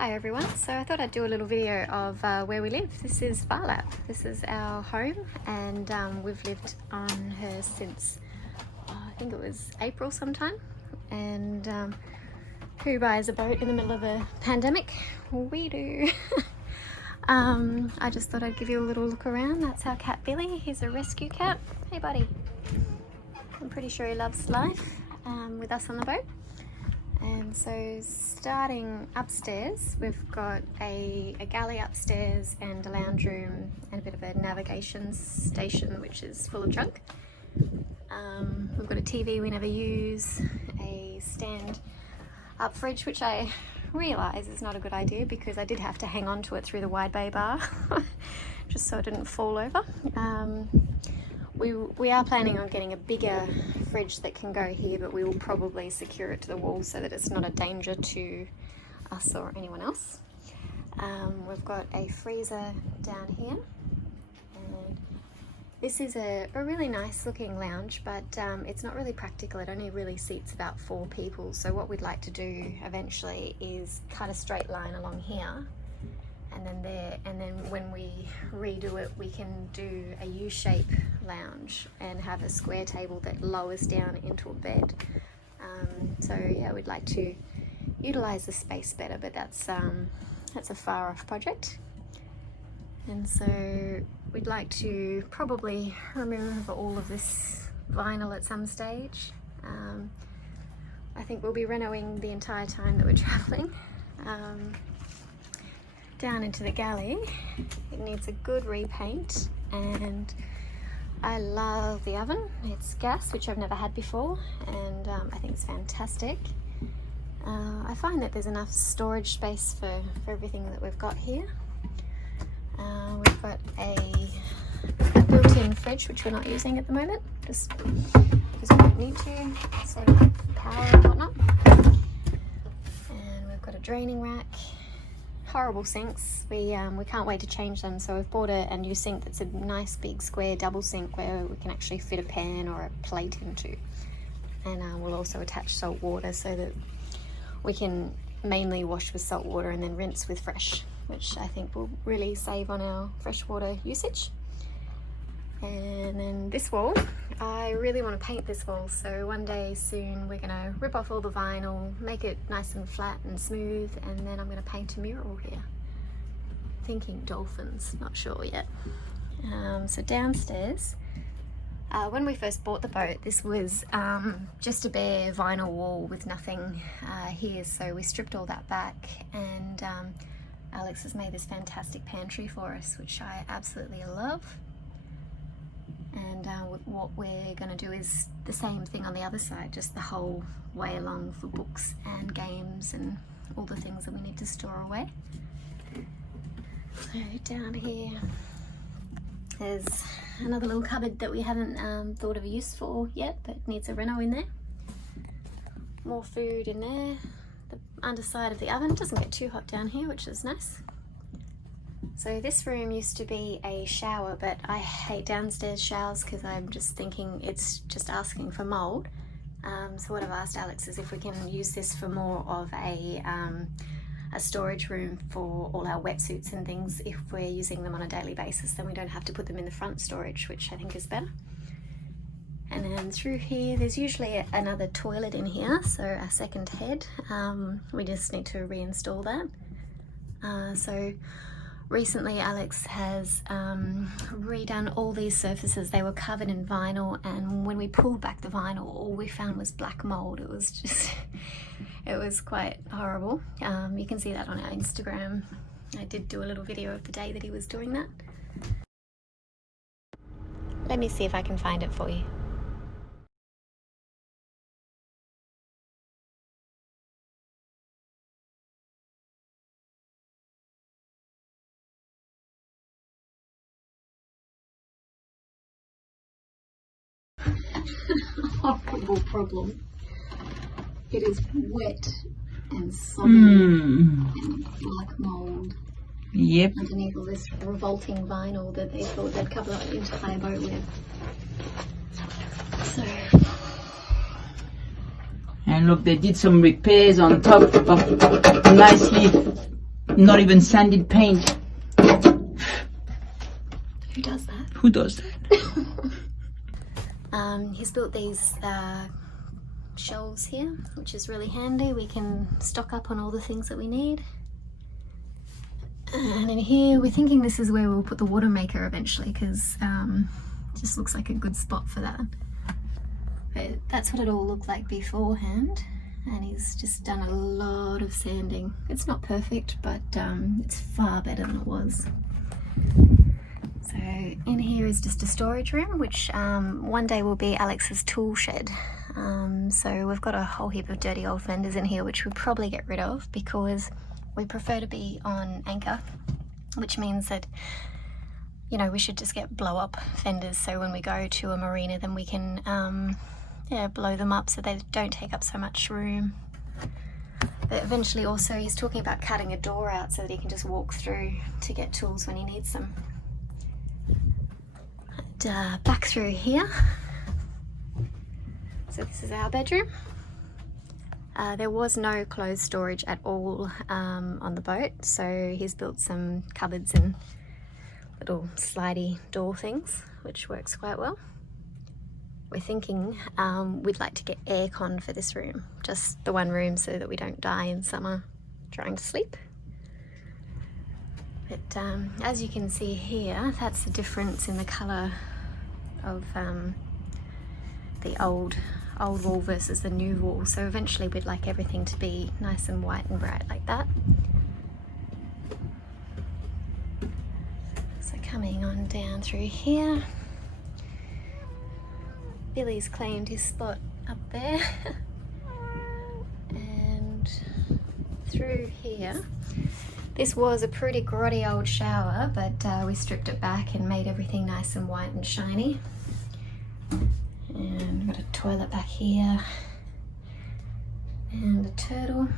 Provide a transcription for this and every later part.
Hi everyone, so I thought I'd do a little video of where we live. This is Phar Lap. This is our home, and we've lived on her since I think it was April sometime. And who buys a boat in the middle of a pandemic? We do. I just thought I'd give you a little look around. That's our cat Billy. He's a rescue cat. Hey buddy. I'm pretty sure he loves life with us on the boat. And so starting upstairs, we've got a galley upstairs and a lounge room and a bit of a navigation station which is full of junk. We've got a TV we never use, a stand up fridge which I realise is not a good idea because I did have to hang on to it through the wide bay bar just so it didn't fall over. We are planning on getting a bigger fridge that can go here, but we will probably secure it to the wall so that it's not a danger to us or anyone else. We've got a freezer down here, and this is a really nice looking lounge, but it's not really practical. It only really seats about 4 people. So what we'd like to do eventually is cut a straight line along here, and then there, and then when we redo it we can do a U-shape lounge and have a square table that lowers down into a bed. So yeah, we'd like to utilize the space better, but that's a far off project. And so we'd like to probably remove all of this vinyl at some stage. I think we'll be renovating the entire time that we're traveling. Down into the galley, it needs a good repaint, and I love the oven. It's gas, which I've never had before, and I think it's fantastic. I find that there's enough storage space for everything that we've got here. We've got a built-in fridge which we're not using at the moment, just because we don't need to, so power and whatnot. And we've got a draining rack. Horrible sinks. We can't wait to change them, so we've bought a new sink that's a nice big square double sink where we can actually fit a pan or a plate into, and we'll also attach salt water so that we can mainly wash with salt water and then rinse with fresh, which I think will really save on our freshwater usage. And then this wall, I really want to paint this wall, so one day soon we're going to rip off all the vinyl, make it nice and flat and smooth, and then I'm going to paint a mural here. Thinking dolphins, not sure yet. So downstairs, when we first bought the boat, this was just a bare vinyl wall with nothing here, so we stripped all that back, and Alex has made this fantastic pantry for us, which I absolutely love. And what we're going to do is the same thing on the other side, just the whole way along for books and games and all the things that we need to store away. So down here there's another little cupboard that we haven't thought of a use for yet, but needs a reno in there. More food in there. The underside of the oven doesn't get too hot down here, which is nice. So this room used to be a shower, but I hate downstairs showers because I'm just thinking it's just asking for mold. So what I've asked Alex is if we can use this for more of a storage room for all our wetsuits and things. If we're using them on a daily basis, then we don't have to put them in the front storage, which I think is better. And then through here, there's usually another toilet in here, so a second head. We just need to reinstall that. So recently Alex has redone all these surfaces. They were covered in vinyl, and when we pulled back the vinyl, all we found was black mold. It was just, it was quite horrible. You can see that on our Instagram. I did do a little video of the day that he was doing that. Let me see if I can find it for you. Horrible problem. It is wet and soggy and black mold. Yep. Underneath all this revolting vinyl that they thought they'd cover up the entire boat with. So. And look, they did some repairs on top of nicely Not even sanded paint. Who does that? Who does that? He's built these shelves here, which is really handy. We can stock up on all the things that we need. And in here, we're thinking this is where we'll put the water maker eventually, because it just looks like a good spot for that. But that's what it all looked like beforehand, and he's just done a lot of sanding. It's not perfect, but it's far better than it was. So in here is just a storage room, which one day will be Alex's tool shed. So we've got a whole heap of dirty old fenders in here, which we'll probably get rid of because we prefer to be on anchor, which means that, you know, we should just get blow up fenders, so when we go to a marina then we can blow them up so they don't take up so much room. But eventually also he's talking about cutting a door out so that he can just walk through to get tools when he needs them. And back through here, so this is our bedroom. There was no clothes storage at all on the boat, so he's built some cupboards and little slidey door things, which works quite well. We're thinking we'd like to get aircon for this room, just the one room, so that we don't die in summer trying to sleep. But as you can see here, that's the difference in the colour of the old wall versus the new wall. So eventually we'd like everything to be nice and white and bright like that. So coming on down through here, Billy's claimed his spot up there. And through here, this was a pretty grotty old shower, but we stripped it back and made everything nice and white and shiny. And we've got a toilet back here and a turtle.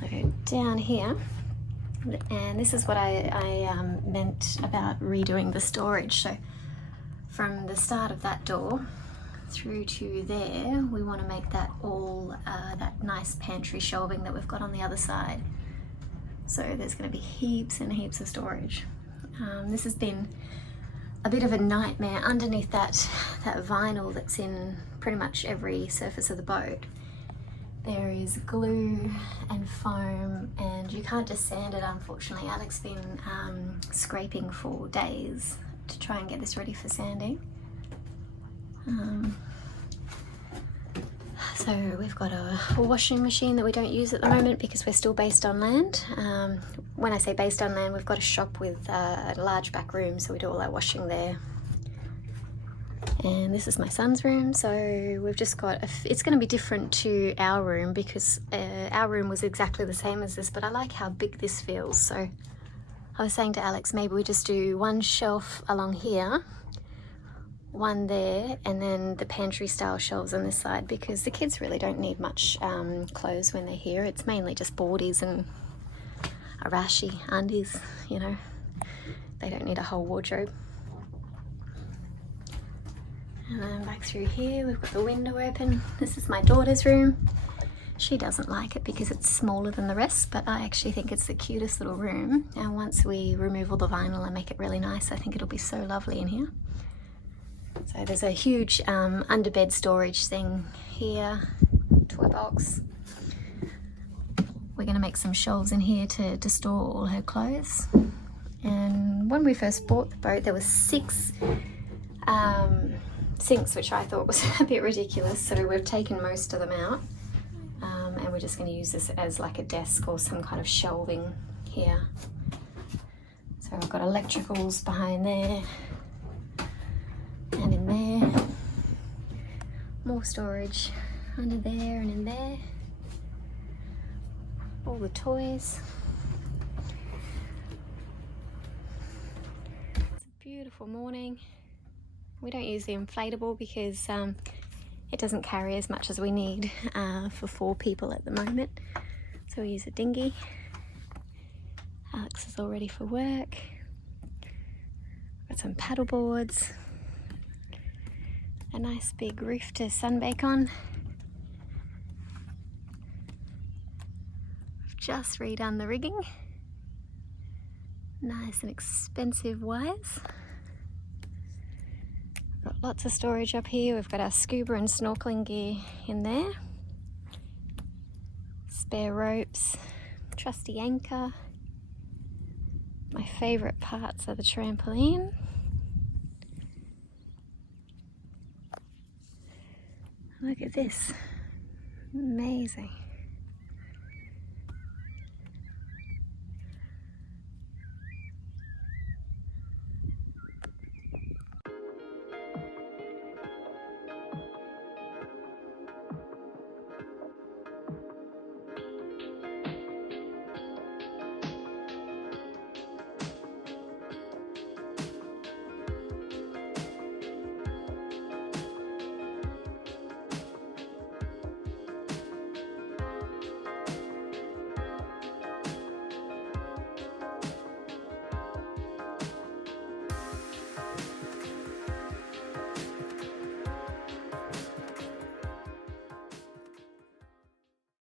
So down here, and this is what I meant about redoing the storage. So from the start of that door through to there, we want to make that all that nice pantry shelving that we've got on the other side. So there's going to be heaps and heaps of storage. This has been a bit of a nightmare. Underneath that vinyl that's in pretty much every surface of the boat, there is glue and foam, and you can't just sand it, unfortunately. Alex has been scraping for days to try and get this ready for sanding. So we've got a washing machine that we don't use at the moment because we're still based on land. When I say based on land, we've got a shop with a large back room, so we do all our washing there. And this is my son's room, so we've just got it's going to be different to our room because our room was exactly the same as this, but I like how big this feels. So I was saying to Alex, maybe we just do one shelf along here, one there, and then the pantry style shelves on this side, because the kids really don't need much clothes when they're here. It's mainly just boardies and a rashy undies, you know. They don't need a whole wardrobe. And then back through here, we've got the window open. This is my daughter's room. She doesn't like it because it's smaller than the rest, but I actually think it's the cutest little room. And once we remove all the vinyl and make it really nice, I think it'll be so lovely in here. So there's a huge underbed storage thing here, toy box. We're going to make some shelves in here to store all her clothes. And when we first bought the boat, there was 6 sinks, which I thought was a bit ridiculous. So we've taken most of them out, and we're just going to use this as like a desk or some kind of shelving here. So I've got electricals behind there. And in there, more storage under there and in there. All the toys. It's a beautiful morning. We don't use the inflatable because it doesn't carry as much as we need for 4 people at the moment. So we use a dinghy. Alex is all ready for work. Got some paddle boards. A nice big roof to sunbake on. just redone the rigging. Nice and expensive wires. Got lots of storage up here. We've got our scuba and snorkeling gear in there. Spare ropes, trusty anchor. My favourite parts are the trampoline. Look at this, amazing.